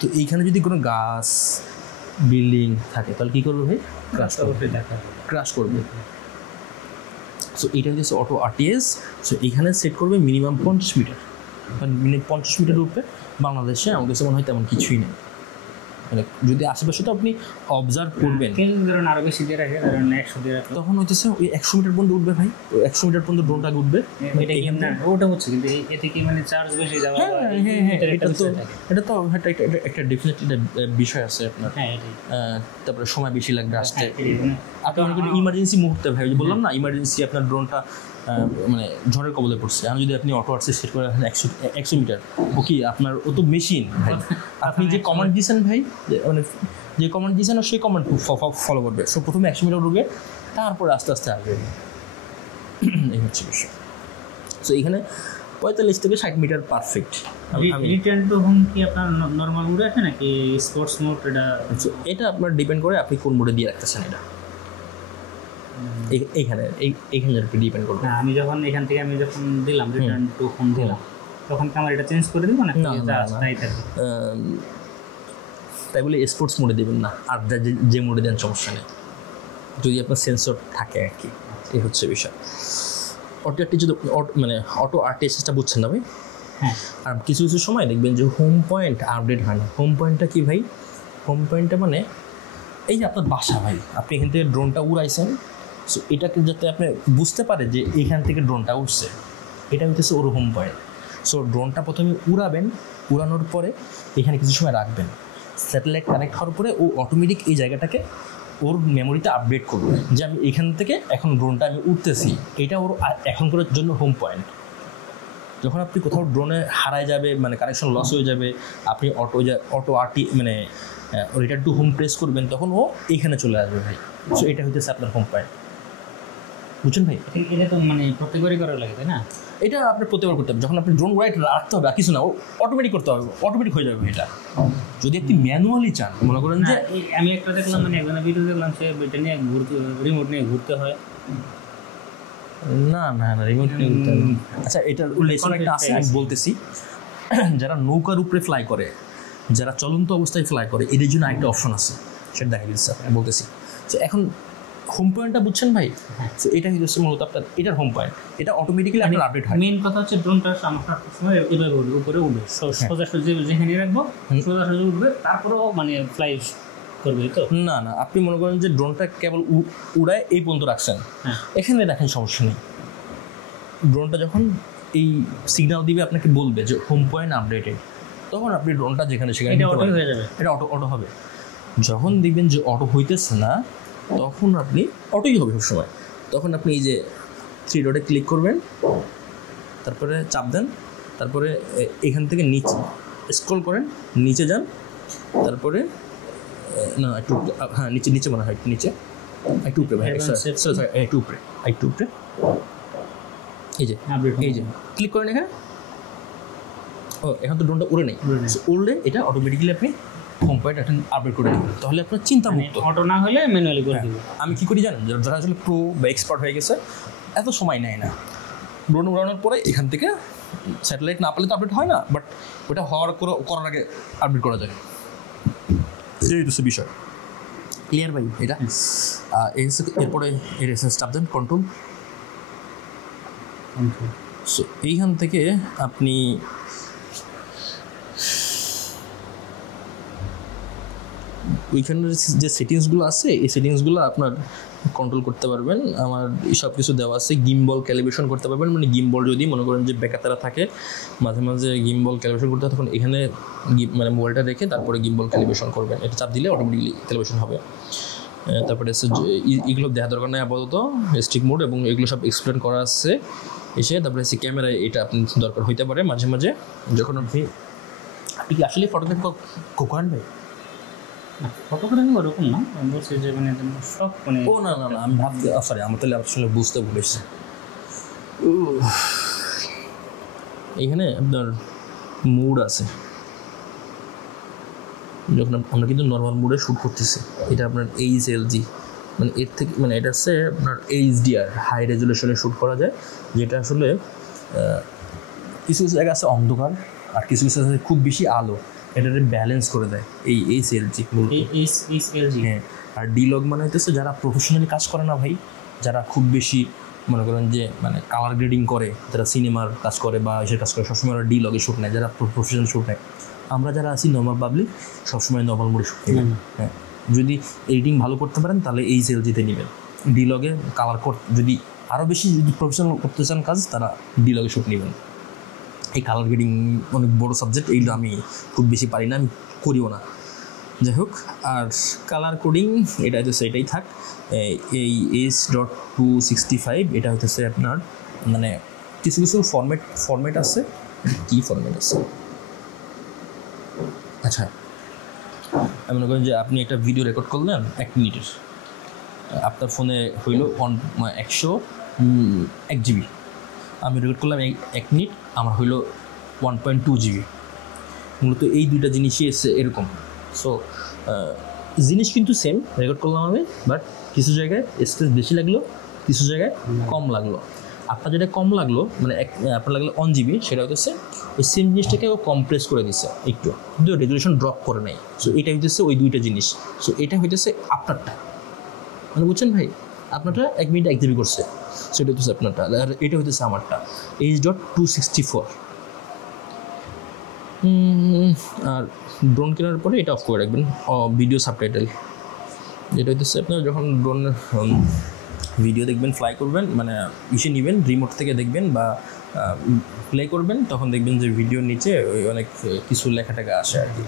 তো এইখানে যদি কোনো গাছ বিল্ডিং থাকে তাহলে কী করবে ভাই? ক্রাশ করবে। সো এইটা হচ্ছে অটো আরটিএস। সো এইখানে সেট করবে মিনিমাম 50 মিটার, মানে 50 মিটার উঠবে। বাংলাদেশে আমার কাছে মনে হয় তেমন কিছুই নেই, মানে যদি আশেপাশে তো আপনি অবজার্ভ করবেন, ধরুন আরও বেশি দিয়ে রাখে, ধরুন 100 দিয়ে রাখে, তখন হইতেছে ওই 100 মিটার পর্যন্ত উঠবে ভাই, ওই 100 মিটার পর্যন্ত ড্রোনটা উঠবে। ওটা হচ্ছে কিন্তু এতে কি মানে চার্জ বেশি যাওয়া? এটা তো একটা ডেফিনেটলি বিষয় আছে আপনার। তারপরে সময় বেশি লাগবে আসতে। আপনি মনে করেন ইমার্জেন্সি মুহূর্তে ভাই, বললাম না ইমার্জেন্সি আপনার ড্রোনটা মানে ঝড়ের কবলে পড়ছে, আমি যদি আপনি অটো আরটিএস সেট করে রাখেন 100 মিটার, ও কি আপনার ও তো মেশিন ভাই, আপনি যে কমান্ড দিয়েছেন ভাই, মানে যে কমান্ড দিয়েছেন সেই কমান্ড ফলো করবে। সো প্রথমে 100 মিটার উঠবে, তারপরে আস্তে আস্তে আসবে, এই হচ্ছে বিষয়। সো এখানে 45 থেকে 60 metre perfect. Return to home কি আপনার নর্মাল মোডে আছে নাকি স্পোর্টস মোড? এটা আপনার ডিপেন্ড করে আপনি কোন মোডে দিয়ে রাখতেছেন, এটা এইখানে ডিপেন্ড করবে। আমি যখন এখান থেকে আমি যখন দিলাম রিটার্ন টু হোম দিলাম, তখন কি আমার এটা চেঞ্জ করে দিব না? তাই বলে স্পোর্টস মোডে দেবেন না, আর যে মোডে দেন সমস্যা নেই, যদি আপনার সেন্সর থাকে আর কি, এই হচ্ছে বিষয়। অটো আরটিএস মানে অটো আরটিএসটা বুঝছেন না ভাই? আর কিছু কিছু সময় দেখবেন যে হোম পয়েন্ট আপডেট হয় না। হোম পয়েন্টটা কি ভাই? হোম পয়েন্টটা মানে এই যে আপনার বাসা ভাই, আপনি এখান থেকে ড্রোনটা উড়াইছেন, সো এটাকে যাতে আপনি বুঝতে পারে যে এইখান থেকে ড্রোনটা উঠছে, এটা হচ্ছে ওর হোম পয়েন্ট। সো ড্রোনটা প্রথমে উড়াবেন, উড়ানোর পরে এখানে কিছু সময় রাখবেন, স্যাটেলাইট কানেক্ট হওয়ার পরে ও অটোমেটিক এই জায়গাটাকে ওর মেমোরিতে আপডেট করবে যে আমি এখান থেকে এখন ড্রোনটা আমি উঠতেছি, এটা ওর এখনকার জন্য হোম পয়েন্ট। যখন আপনি কোথাও ড্রোনে হারায় যাবে, মানে কানেকশন লস হয়ে যাবে, আপনি অটো আরটি মানে রিটার্ন টু হোম প্রেস করবেন, তখন ও এখানে চলে আসবে ভাই। সো এটা হচ্ছে আপনার হোম পয়েন্ট, বুঝছেন ভাই? এটা তো মানে প্রত্যেকবারই করা লাগে, তাই না? এটা আপনার প্রত্যেকবার করতে হবে। যখন আপনি ড্রোন রাইট রাখতে হবে আর কিছু না, ও অটোমেটিক করতে হবে, অটোমেটিক হয়ে যাবে এটা। যদি আপনি ম্যানুয়ালি চান, মনে করেন যে আমি একটা দেখলাম, মানে একজনের ভিডিও দেখলাম, সে এটা নিয়ে রিমোট নিয়ে ঘুরতে হয়। না না না, রিমোট নিয়ে ঘুরতে হবে। আচ্ছা, এটার লেসন একটা আছে, আমি বলতেছি। যারা নৌকার উপরে ফ্লাই করে, যারা চলন্ত অবস্থায় ফ্লাই করে, এদের জন্য একটা অপশন আছে, সেটা দেখা দিচ্ছে, আমি বলতেছি। যে এখন হোম পয়েন্টটা বুঝছেন ভাই? তো এটা হচ্ছে মূলত আপনার এটার হোম পয়েন্ট, এটা অটোমেটিক্যালি আপনার আপডেট হয়। মেইন কথা হচ্ছে ড্রোনটা আমার সময় এভাবে উঠবে, উপরে উঠবে, সোজাসুজি যেখানে রাখবো সোজাসুজি উঠবে, তারপরেও মানে ফ্লাই করবে। তো না না, আপনি মনে করেন যে ড্রোনটা কেবল উড়ায় এই পর্যন্ত রাখছেন, এখানে রাখেন, সমস্যা নেই। ড্রোনটা যখন এই সিগন্যাল দিবে, আপনাকে বলবে যে হোম পয়েন্ট আপডেটেড, তখন আপনি ড্রোনটা যেখানে সেখানে এটা অটো হয়ে যাবে, এটা অটো হবে। যখন দেখবেন যে অটো হইতেছে না, তখন আপনি অটোই হবে সবসময়, তখন আপনি এই যে 3 ডটে ক্লিক করবেন, তারপরে চাপ দেন, তারপরে এখান থেকে নিচে স্ক্রল করেন, নিচে যান, তারপরে না একটু হ্যাঁ নিচে নিচে মনে হয়, নিচে একটু উপরে ভাই, একটু উপরে, একটু উপরে, এই যে ক্লিক করেন এখানে। ও এখন তো ড্রোনটা উড়ে নেই, উড়লে এটা অটোমেটিক্যালি আপনি হোম পয়েন্ট একটা আপডেট করে দেবেন, তাহলে আপনার চিন্তা মুক্ত। অটো না হলে ম্যানুয়ালি করে দেবেন। আমি কী করি জানেন? যারা আসলে প্রো বা এক্সপার্ট হয়ে গেছে, এত সময় নেয় না, ড্রোন উড়ানোর পরে এখান থেকে স্যাটেলাইট না পেলে তো আপডেট হয় না, বাট ওটা করার আগে আপডেট করা যায়। এই হচ্ছে বিষয়, ক্লিয়ার ভাই? এটা এরপরে এর স্টাপ দেন কন্ট্রোল। সো এইখান থেকে আপনি ওইখানের যে সেটিংসগুলো আছে, এই সেটিংসগুলো আপনার কন্ট্রোল করতে পারবেন। আমার সব কিছু দেওয়া আছে। গিম্বল ক্যালিব্রেশন করতে পারবেন, মানে গিম্বল যদি মনে করেন যে বেকাতারা থাকে, মাঝে মাঝে গিম্বল ক্যালিব্রেশন করতে হয়, তখন এখানে মানে মোবাইলটা রেখে তারপরে গিম্বল ক্যালিব্রেশন করবেন, এটা চাপ দিলে অটোমেটিকলি ক্যালিব্রেশন হবে। তারপরে এগুলো দেখা দরকার নেই আপাতত, স্টিক মোড এবং এগুলো সব এক্সপ্লেন করা আছে এসে। তারপরে ক্যামেরায় এটা আপনি দরকার হইতে পারে মাঝে মাঝে, যখন আপনি কি আসলে ফটোগ্রাফি করেন ভাই? ফটোগ্রাফি ওরকম না, আমি বলছি যে মানে সব মানে ও না না না, আমি ভাবতে সরি, আমার তাহলে আসলে বুঝতে ভুলেছি। এইখানে আপনার মুড আছে, যখন আমরা কিন্তু নর্মাল মুডে শ্যুট করতেছি, এটা আপনার HLG, মানে এর থেকে মানে এটা হচ্ছে আপনার HDR, হাই রেজুলেশনে শ্যুট করা যায়, যেটা আসলে কিছু কিছু জায়গা আছে অন্ধকার, আর কিছু কিছু আছে খুব বেশি আলো, এটাতে ব্যালেন্স করে দেয় এই HLG। হ্যাঁ, আর ডিলগ মানে হইতেছে যারা প্রফেশনালি কাজ করে না ভাই, যারা খুব বেশি মনে করেন যে মানে কালার গ্রেডিং করে, যারা সিনেমার কাজ করে বা এসের কাজ করে, সবসময় ওরা ডিলগে শ্যুট নেয়, যারা প্রফেশনাল শ্যুট নেয়। আমরা যারা আছি নর্মাল পাবলিক, সবসময় নর্মাল মোডে শ্যুট নেবেন। হ্যাঁ, যদি এডিটিং ভালো করতে পারেন তাহলে HLG-তে নেবেন। ডিলগে কালার যদি আরও বেশি যদি প্রফেশনাল করতে চান কাজ, তারা ডিলগে শ্যুট নেবেন। এই কালার গ্রেডিং অনেক বড় সাবজেক্ট, এইগুলো আমি খুব বেশি পারি না, আমি করিও না। যাই হোক, আর কালার কোডিং এটা হচ্ছে এটাই থাক। এই H.265 এটা হচ্ছে আপনার মানে কিছু কিছু ফরম্যাট আছে। কী ফরম্যাট আছে? আচ্ছা, আমি মনে করেন যে আপনি একটা ভিডিও রেকর্ড করলেন 1 মিনিটের, আপনার ফোনে হইল 101 GB, আমি রেকর্ড করলাম 1 মিনিট, আমার হইল 1.2 GB। মূলত এই দুইটা জিনিসই এসে এরকম। সো জিনিস কিন্তু সেম, রেকর্ড করলাম আমি, বাট কিছু জায়গায় স্পেস বেশি লাগলো, কিছু জায়গায় কম লাগলো। আপনার যেটা কম লাগলো মানে আপনার লাগলো 1 GB, সেটা হচ্ছে ওই সেম জিনিসটাকে ও কমপ্রেস করে দিচ্ছে একটু, কিন্তু রেজুলেশন ড্রপ করে নাই। সো এটা হইতেছে ওই দুইটা জিনিস। সো এটা হইতেছে আপনারটা, মানে বুঝছেন ভাই, আপনারটা 1 মিনিট 1 GB করছে, সেটা হচ্ছে আপনারটা, আর এটা হইতেছে আমারটা H.264। আর ড্রোন কেনার পরে এটা অফ করে রাখবেন, ভিডিও সাবটাইটেল। যেটা হচ্ছে আপনার যখন ড্রোন ভিডিও দেখবেন, ফ্লাই করবেন, মানে ইসে নেবেন, রিমোট থেকে দেখবেন বা প্লে করবেন, তখন দেখবেন যে ভিডিওর নিচে ওই অনেক কিছু লেখা টাকা আসে আর কি।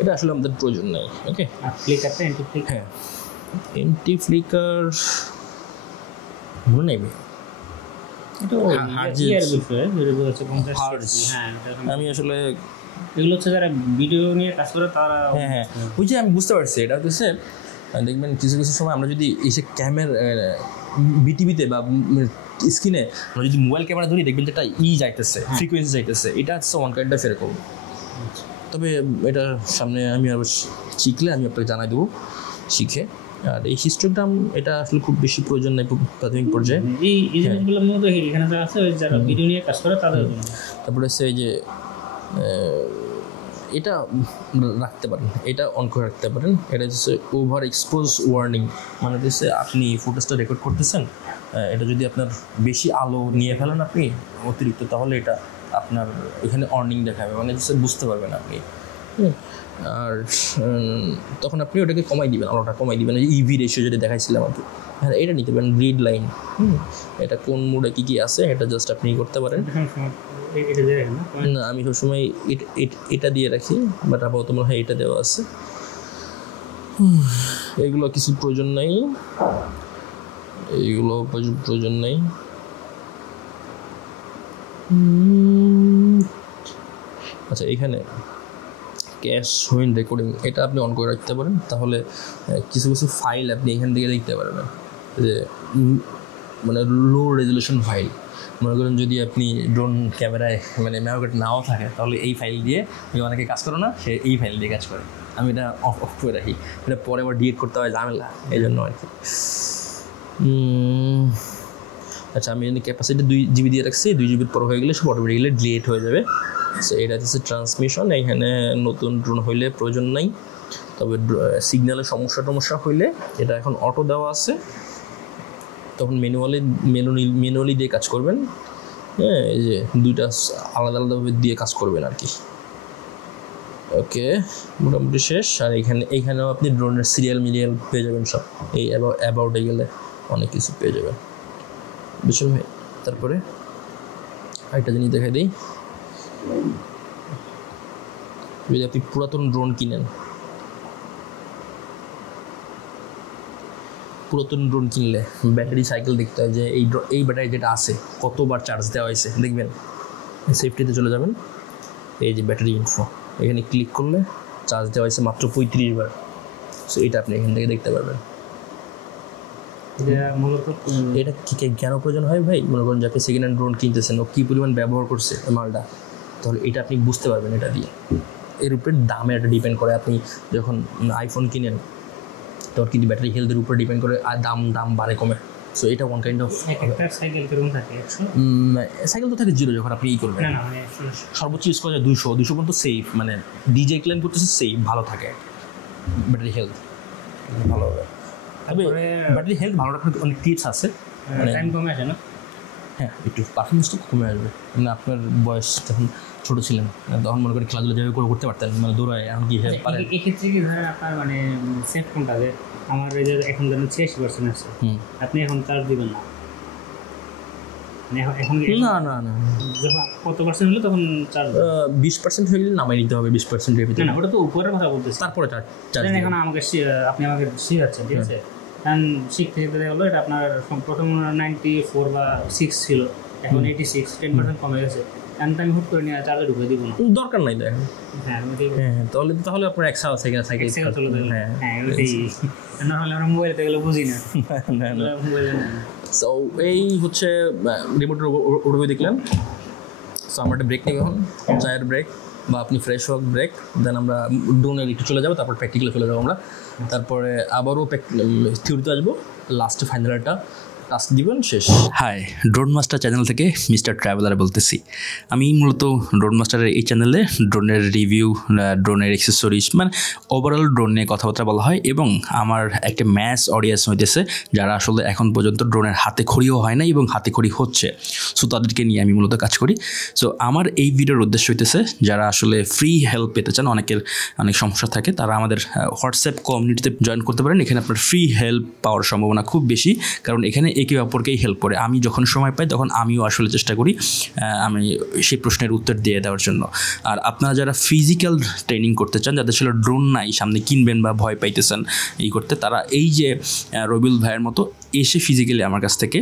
এটা আসলে আমাদের প্রয়োজন নাই। ওকে, আর ফ্লিকারটা অ্যান্টি ফ্লিক, হ্যাঁ অ্যান্টি ফ্লিকার মনে নেবে এটা ইয়ার বিষয়ে যেটা বলছে 50 হ্যাঁ, আমি আসলে এগুলো হচ্ছে যারা ভিডিও নিয়ে কাজ করে তারা। হ্যাঁ ওই যে আমি বুঝতে পারছি, এটা হচ্ছে দেখবেন কিছু কিছু সময় আমরা যদি এসে বিটিভিতে বা স্ক্রিনে আমরা যদি মোবাইল ক্যামেরা ধরি, দেখবেন যেটা যাইতেছে, ফ্রিকোয়েন্সি যাইতেছে, এটা হচ্ছে ওয়ান কাইন্ড অফ এরকম। তবে এটা সামনে আমি আরও শিখলে আমি আপনাকে জানাই দেবো শিখে। আর এই হিস্টোগ্রাম এটা আসলে খুব বেশি প্রয়োজন নেই প্রাথমিক পর্যায়ে। এই জিনিসগুলো মূলত এখানে যারা আছে যারা ভিডিও নিয়ে কাজ করে তাদের জন্য। তারপরে হচ্ছে এই যে এটা রাখতে পারেন, এটা অন করে রাখতে পারেন। এটা হচ্ছে ওভার এক্সপোজ ওয়ার্নিং, মানে হচ্ছে আপনি ফুটেজটা রেকর্ড করতেছেন, এটা যদি আপনার বেশি আলো নিয়ে ফেলেন আপনি অতিরিক্ত, তাহলে এটা আপনার এখানে ওয়ার্নিং দেখাবে, মানে হচ্ছে বুঝতে পারবেন আপনি। আর তখন আপনি ওটাকে কমাই দিবেন, আলোটা কমাই দিবেন। ইভি রেশিও যেটা দেখাইছিলাম আর কি, হ্যাঁ এটা নিতে পারেন। গ্রিড লাইন, এটা কোন মোডে কী কী আছে এটা জাস্ট আপনি করতে পারেন। না আমি সবসময় এটা দিয়ে রাখি, বাট আপাতত মনে হয় এটা দেওয়া আছে। এগুলো কিছু প্রয়োজন নাই, এইগুলো প্রয়োজন নাই। আচ্ছা এখানে ক্যাশ হুইন রেকর্ডিং, এটা আপনি অন করে রাখতে পারেন, তাহলে কিছু কিছু ফাইল আপনি এখান থেকে দেখতে পারবেন, যে মানে লো রেজলিউশন ফাইল। মনে করেন যদি আপনি ড্রোন ক্যামেরায় মানে মেমোরি নাও থাকে, তাহলে এই ফাইল দিয়ে অনেকে কাজ করে না, সে এই ফাইল দিয়ে কাজ করে। আমি এটা অফ করে রাখি, এটা পরে আবার ডিলিট করতে হয়, ঝামেলা, এই জন্য আর কি। আচ্ছা আমি যদি ক্যাপাসিটি 2 GB দিয়ে রাখছি, 2 GB পর হয়ে গেলে সব অটোমেটিক্যালি ডিলিট হয়ে যাবে। সো এটা হচ্ছে ট্রান্সমিশন, এইখানে নতুন ড্রোন হইলে প্রয়োজন নাই। তবে সিগন্যালের সমস্যা হইলে এটা এখন অটো দেওয়া আছে, তখন ম্যানুয়ালি দিয়ে কাজ করবেন। হ্যাঁ এই যে দুইটা আলাদাভাবে দিয়ে কাজ করবেন আর কি। ওকে মোটামুটি শেষ। আর এইখানেও আপনি ড্রোনের সিরিয়াল পেয়ে যাবেন সব, এই অ্যাবাউটে গেলে অনেক কিছু পেয়ে যাবেন, বুঝছেন ভাই। তারপরে আরেকটা জিনিস দেখাই দিই, যদি আপনি পুরাতন ড্রোন কিনেন, কিনলে ব্যাটারি সাইকেল দেখতে হয়, যে এই ব্যাটারি যেটা আছে কতবার চার্জ দেওয়া হয়েছে। দেখবেন সেফটিতে চলে যাবেন, এই যে ব্যাটারি ইনফো, এখানে ক্লিক করলে চার্জ দেওয়া হয়েছে মাত্র 35 বার। সো এটা আপনি এখান থেকে দেখতে পারবেন। এটা কি কেন প্রয়োজন হয় ভাই? মনে করেন যে আপনি সেকেন্ড হ্যান্ড ড্রোন কিনতেছেন, ও কী পরিমাণ ব্যবহার করছে মালটা, তাহলে এটা আপনি বুঝতে পারবেন এটা দিয়ে। এর উপরে দামে একটা ডিপেন্ড করে, আপনি যখন আইফোন কিনেন তখন কিন্তু ব্যাটারি হেলথের উপরে ডিপেন্ড করে আর দাম বাড়ে কমে। সো এটা ওয়ান কাইন্ড অফ সাইকেল তো থাকে 0 যখন আপনি করবেন, সর্বোচ্চ ইউজ করা যায় 200 পর্যন্ত সেফ, মানে ডিজে ক্লেম করতেছে সেফ, ভালো থাকে ব্যাটারি হেলথ, ভালো হবে। তবে ব্যাটারি হেলথ ভালো রাখার অনেক টিপস আছে, টাইম কমে আসে না? হ্যাঁ একটু পারফরমেন্সটা কমে আসবে। মানে আপনার বয়স যখন ছোটো ছিলেন তখন মনে করেন খেলাধুলা যেভাবে করতে পারতেন, মানে দৌড়ায়, এখন কি পারেন? এক্ষেত্রে কি ধরেন আপনার মানে সেফ কোনটা, যে আমার এই যে এখন ধরেন 86% আছে, আপনি এখন চার্জ দিবেন না, এখন না যখন কত পার্সেন্ট হলে তখন চার্জ 20% হয়ে গেলে নামাই নিতে হবে, 20% এর ভিতরে। না ওটা তো উপরের কথা বলতেছি, তারপরে চার্জ এখন আপনি আমাকে শিখাচ্ছেন, ঠিক আছে? কারণ শিখতে দেখা গেলো এটা আপনার প্রথম 94 বা 6 ছিল, এখন 86, 10% কমে গেছে। আমি হুট করে নিয়ে চার্জে ঢুকে দিব না, দরকার নাই দেখেন। হ্যাঁ তাহলে আপনার সাইকেল চলে যাবে। হ্যাঁ নাহলে আমরা মোবাইলে গেলে বুঝি না। সো এই হচ্ছে রিমোটের ওভারভিউ দেখলেন। সো আমরা একটা ব্রেক নিই এখন, চায়ের ব্রেক বা আপনি ফ্রেশ হোক ব্রেক, দেন আমরা ড্রোনের একটু চলে যাবো, তারপর প্র্যাকটিক্যালে চলে যাবো আমরা, তারপরে আবারও থিওরিতে আসবো, লাস্টে ফাইনাল একটা টাস্ক দিবেন, শেষ। হাই, ড্রোন মাস্টার চ্যানেল থেকে মিস্টার ট্রাভেলার বলতেছি। আমি মূলত ড্রোন মাস্টারের এই চ্যানেলে ড্রোনের রিভিউ, ড্রোনের অ্যাক্সেসরিজ, মানে ওভারঅল ড্রোন নিয়ে কথাবার্তা বলা হয়, এবং আমার একটা ম্যাস অডিয়েন্স হইতেছে যারা আসলে এখন পর্যন্ত ড্রোনের হাতে খড়িও হয় না এবং হাতে খড়ি হচ্ছে। সো তাদেরকে নিয়ে আমি মূলত কাজ করি। সো আমার এই ভিডিওর উদ্দেশ্য হইতেছে যারা আসলে ফ্রি হেল্প পেতে চান, অনেকের অনেক সমস্যা থাকে, তারা আমাদের হোয়াটসঅ্যাপ কমিউনিটিতে জয়েন করতে পারেন। এখানে আপনার ফ্রি হেল্প পাওয়ার সম্ভাবনা খুব বেশি, কারণ এখানে একে অপরকেই হেল্প করে। আমি যখন সময় পাই তখন আমিও আসলে চেষ্টা করি আমি সেই প্রশ্নের উত্তর দিয়ে দেওয়ার জন্য। আর আপনারা যারা ফিজিক্যাল ট্রেনিং করতে চান, যাদের ছিল ড্রোন নাই, সামনে কিনবেন বা ভয় পাইতেছেন এই করতে, তারা এই যে রবিউল ভাইয়ের মতো এসে ফিজিক্যালি আমার কাছ থেকে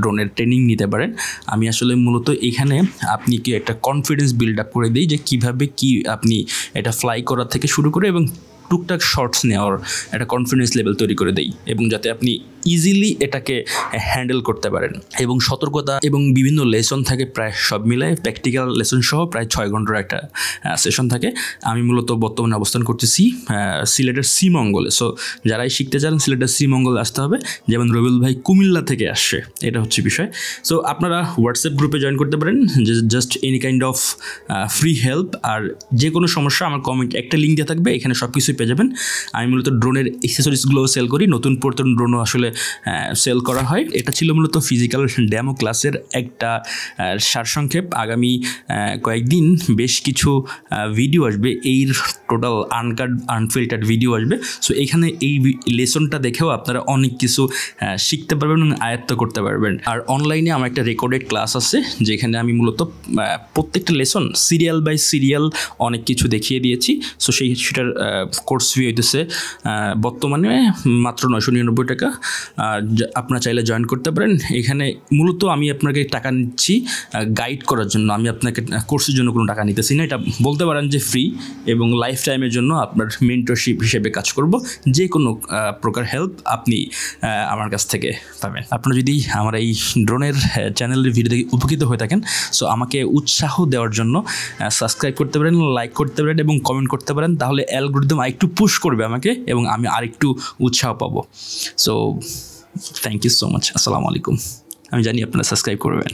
ড্রোনের ট্রেনিং নিতে পারেন। আমি আসলে মূলত এখানে আপনি কি একটা কনফিডেন্স বিল্ড আপ করে দিই যে কীভাবে কি আপনি এটা ফ্লাই করার থেকে শুরু করে এবং টুকটাক শর্টস নেওয়ার একটা কনফিডেন্স লেভেল তৈরি করে দেই, এবং যাতে আপনি ইজিলি এটাকে হ্যান্ডেল করতে পারেন। এবং সতর্কতা এবং বিভিন্ন লেসন থাকে, প্রায় সব মিলায় প্র্যাকটিক্যাল লেসন সহ প্রায় 6 ঘন্টার একটা সেশন থাকে। আমি মূলত বর্তমানে অবস্থান করতেছি সিলেটের শ্রীমঙ্গলে। সো যারাই শিখতে চান সিলেটের শ্রীমঙ্গলে আসতে হবে, যেমন রবিউল ভাই কুমিল্লা থেকে আসছে, এটা হচ্ছে বিষয়। সো আপনারা হোয়াটসঅ্যাপ গ্রুপে জয়েন করতে পারেন, just any kind of free help. আর যে কোনো সমস্যা আমার কমেন্ট একটা লিঙ্ক দেওয়া থাকবে, এখানে সব কিছুই পেয়ে যাবেন। আমি মূলত ড্রোনের অ্যাক্সেসরিজগুলোও সেল করি, নতুন পুরাতন ড্রোনও আসলে সেল করা হয়। এটা ছিল মূলত ফিজিক্যাল ডেমো ক্লাসের একটা সারসংক্ষেপ। আগামী কয়েকদিন বেশ কিছু ভিডিও আসবে, এই টোটাল আনকাট আনফিল্টার্ড ভিডিও আসবে। সো এখানে এই লেসনটা দেখেও আপনারা অনেক কিছু শিখতে পারবেন এবং আয়ত্ত করতে পারবেন। আর অনলাইনে আমার একটা রেকর্ডেড ক্লাস আছে, যেখানে আমি মূলত প্রত্যেকটা লেসন সিরিয়াল বাই সিরিয়াল অনেক কিছু দেখিয়ে দিয়েছি। সো সেটার কোর্স ফি হইতেছে বর্তমানে মাত্র 999 টাকা। আপনারা চাইলে জয়েন করতে পারেন। এখানে মূলত আমি আপনাকে টাকা নিচ্ছি গাইড করার জন্য, আমি আপনাকে কোর্সের জন্য কোনো টাকা নিতেছি না। এটা বলতে পারেন যে ফ্রি, এবং লাইফ টাইমের জন্য আপনার মেন্টরশিপ হিসেবে কাজ করব। যে কোনো প্রকার হেল্প আপনি আমার কাছ থেকে পাবেন। আপনারা যদি আমার এই ড্রোনের চ্যানেলের ভিডিও থেকে উপকৃত হয়ে থাকেন, সো আমাকে উৎসাহ দেওয়ার জন্য সাবস্ক্রাইব করতে পারেন, লাইক করতে পারেন এবং কমেন্ট করতে পারেন। তাহলে অ্যালগরিদম আরেকটু পুশ করবে আমাকে এবং আমি আরেকটু উৎসাহ পাবো। So thank you so much. আসসালামু আলাইকুম। আমি জানি আপনারা সাবস্ক্রাইব করবেন।